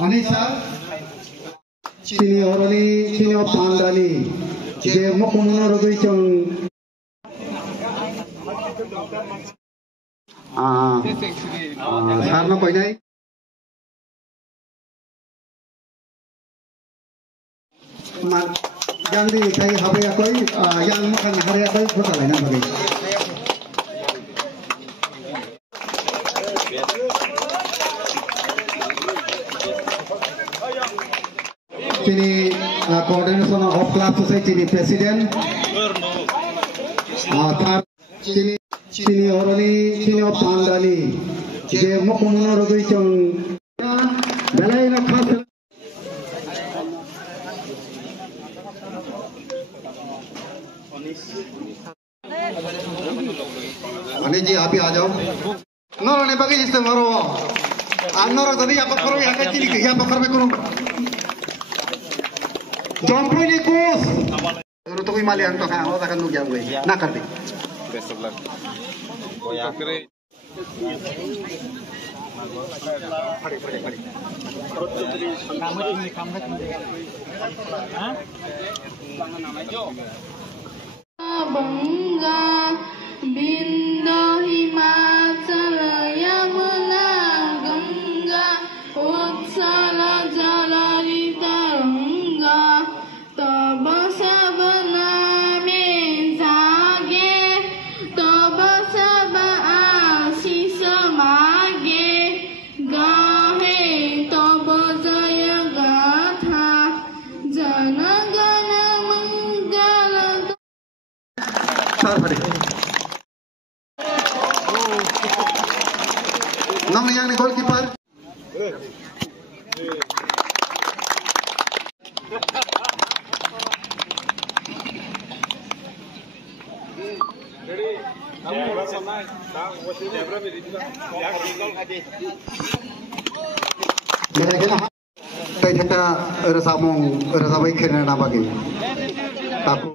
Anissa Chini Orali Chini Pandali Je Mokomono Rogichong Sarno Koinai Yang di kai habe akoi yang makan hari akoi kota lain bagai Chini coordination of class society ni president Chini Orali Chini Pandali Je Mokomono Rogichong Belai na khas Anil जी आप ही आ जाओ नौरो ने बगी जिससे मरो आप नौरो तभी यहाँ पकड़ो यहाँ कैसी लिखी यहाँ पकड़ में करो जॉम्पू ने कोस तो कोई माली अंतो खाया होता कर लूँ जाऊँगे ना कर दे Bangga Binda Himachala Yamuna Ganga Utsala Jalari Taranga Taba Sabana Me Zage Taba Saba Asisa Mage Gahe Taba Jaya Gatha Janagana Mangala Nama yang ni goalkeeper. Mereka tay theta rasamong rasabai khirna na bagi. Aku.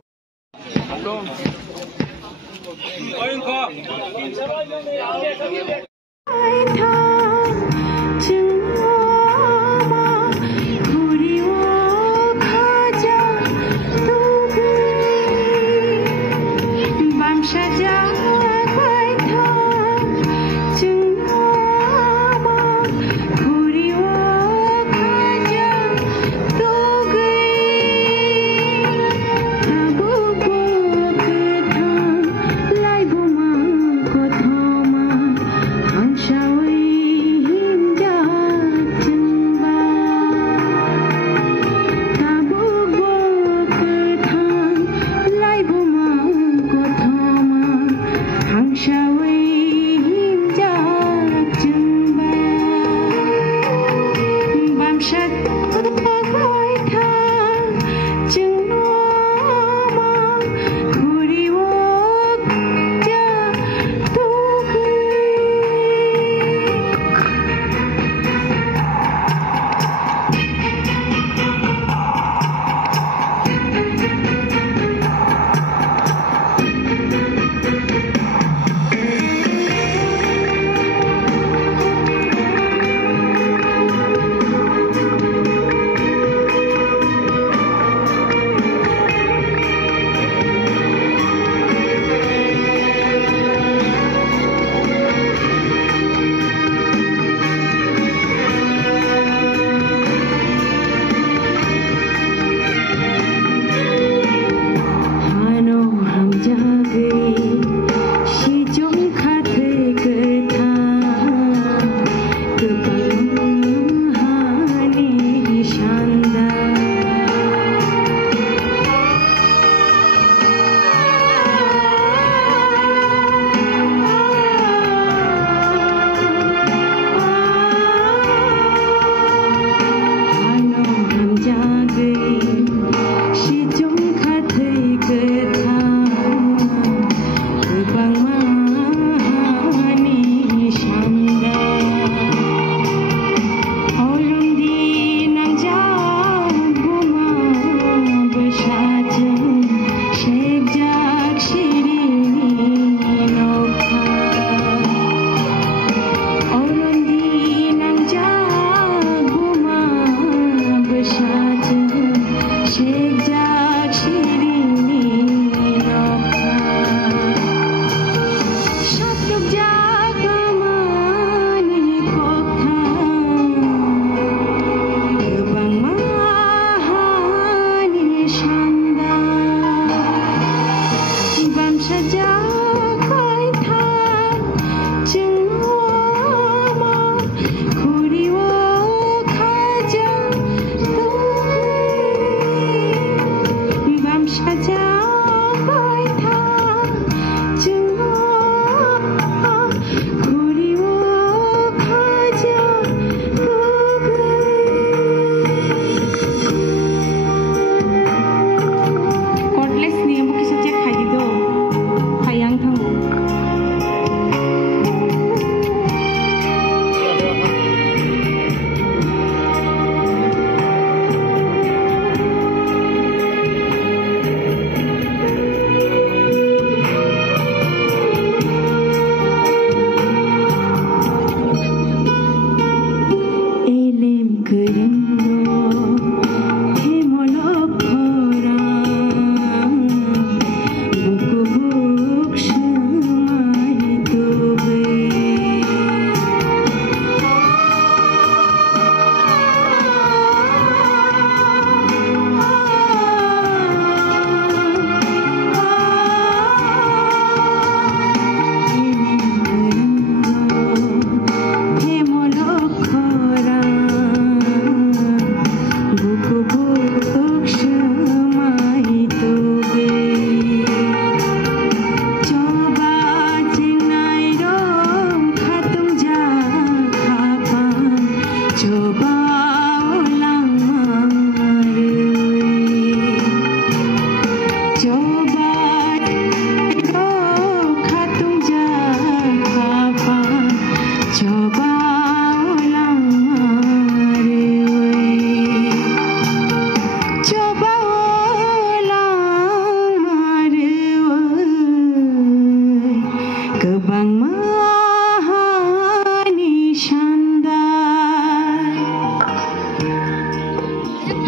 Shall we?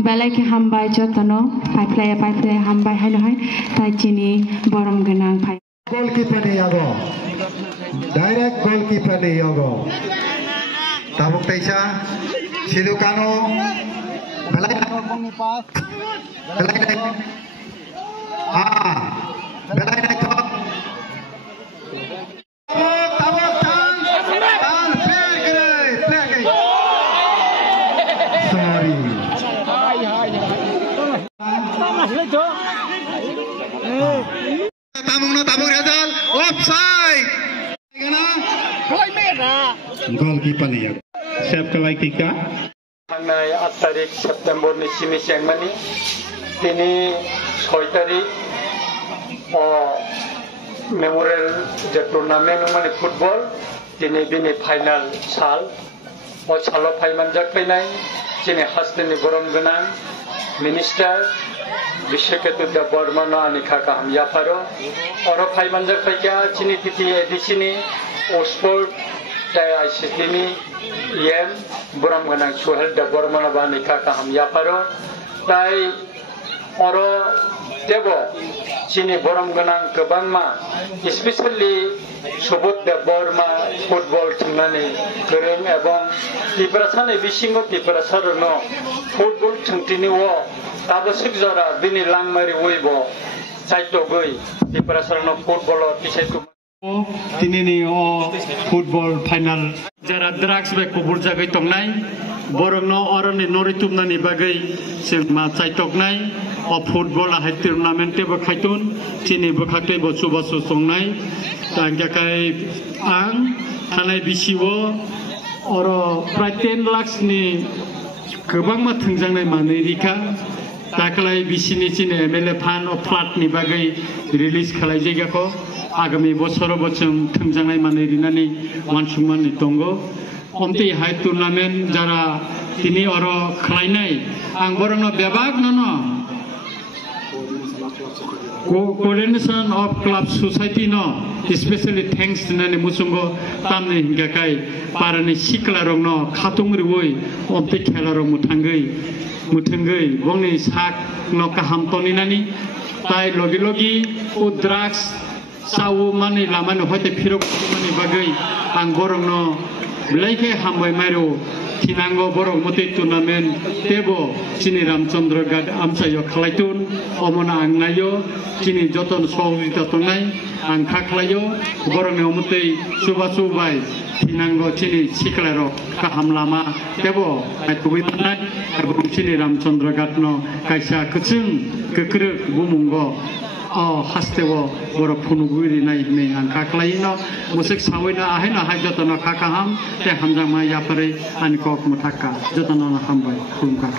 belai ke hambai jotano pai play hambai hai no hai tai chini borom genang pai goalkeeper ni yago direct goalkeeper ni yago tabuk taisa Sidhu Kano belai bongni pas belai belai top tabuk tan play sorry tabuk result offside goalkeeper ni yago Siap ke lagi ka? Mengenai 8 tarik September ni sini siang mani, ini 6 tarik memorial turnamen mani football, ini bini final sal, salo final jak penai, sini khas ni borom genang, minister, Bishketuda Bormano anika kaham yaparo, oro final jak pekya, sini titi edisini, sport, saya sini Iem boram ganang suhel da bormana bani kaka ham yaparo tai oro debo chini boram ganang kebangma especially subut da borma football chungnani kerem ebong tiprasane bisingo tiprasarono football chungtini wo tabasik jara bini langmari woibo saito goi tiprasarono football tisaitu Tini ni football final jara drugs be kubur jagai tongnai borong no oron ni noritum nani bagai sema chaitok-nai football a tournament te bakhaitun tini bakhate bosu bosu tongnai tangjakai ang thanai bisiwo oro prai 10 lakhs ni gobangma thungjangnai manei rika taklai bisini chini MLA fan of flat ni bagai release khalai jaigako agami bosoro bochum thungjangnai manei rinani wansungmani tongo omti hai tournament jara tini oro khlainai ang borongno bebag nono coordination of club society no especially thanks nani musungo tamni hingakai parani siklarongno khatungri woi omti khelarong muthangei bongni sak no kaham toninani tai logi logi o drugs sawu mani lamani hoite phirok mani bagai ang borongno blaike hambai mairo tinango borong moti tournament tebo chini Ramchandra gad amsayo khlaitun omona angnayo chini joton sohita tonai ang khaklayo borong omotei subai tinango chini siklaro kahamlama tebo atubi panai abong chini Ramchandra gadno kaisa kuchung kekrek bumungo hastewo borok phunuguri nai me ang kaklaino musik sawina ahena hajotana kakaham te hamjama yapare anikok muthaka jotana hambai khumka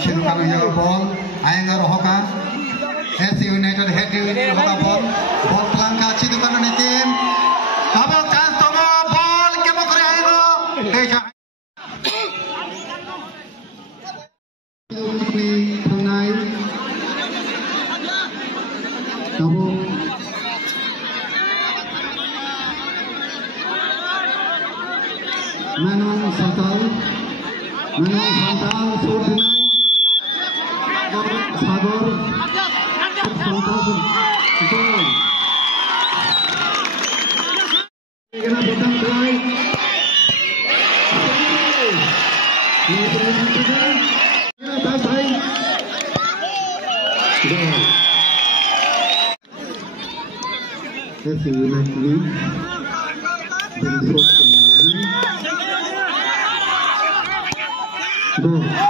Sidukano ya ball ayengar hoka SC United head United hoka ball pelangka Sidukano ni tim abo chance tomo ball kemo kore ayengo deja tonight double Manong Santal for tonight Sagor Santal goal gonna bottom right Yes, you will like to win. Go.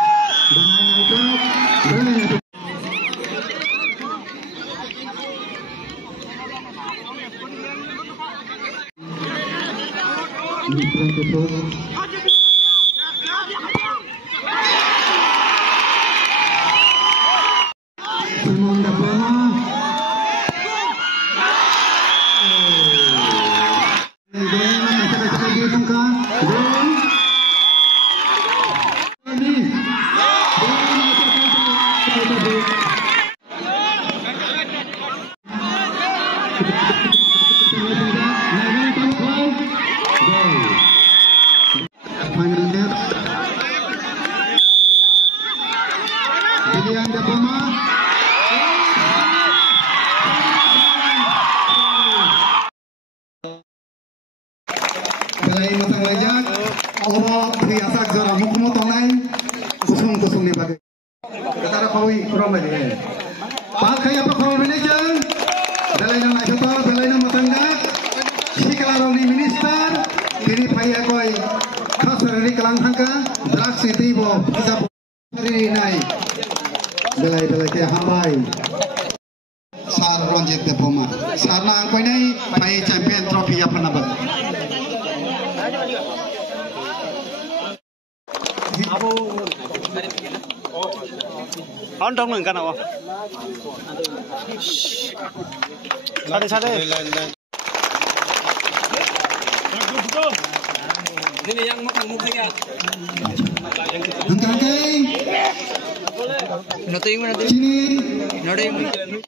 belai matang lajak awak di asak jara mukmo tonai kusung ni bagai ketara kawi kurang lagi pakai apa kau manajer belai nama itu belai nama tangga sikala roni minister kini payah koi khas dari kelang hangka drak siti bo bisa hari nai belai ke hambai sar Ranjit Depoma sarna angkoi nai pai champion trophy apa nama On dong neng kan awak. Sade. Ini yang mukanya. Angkai. Nanti. Sini.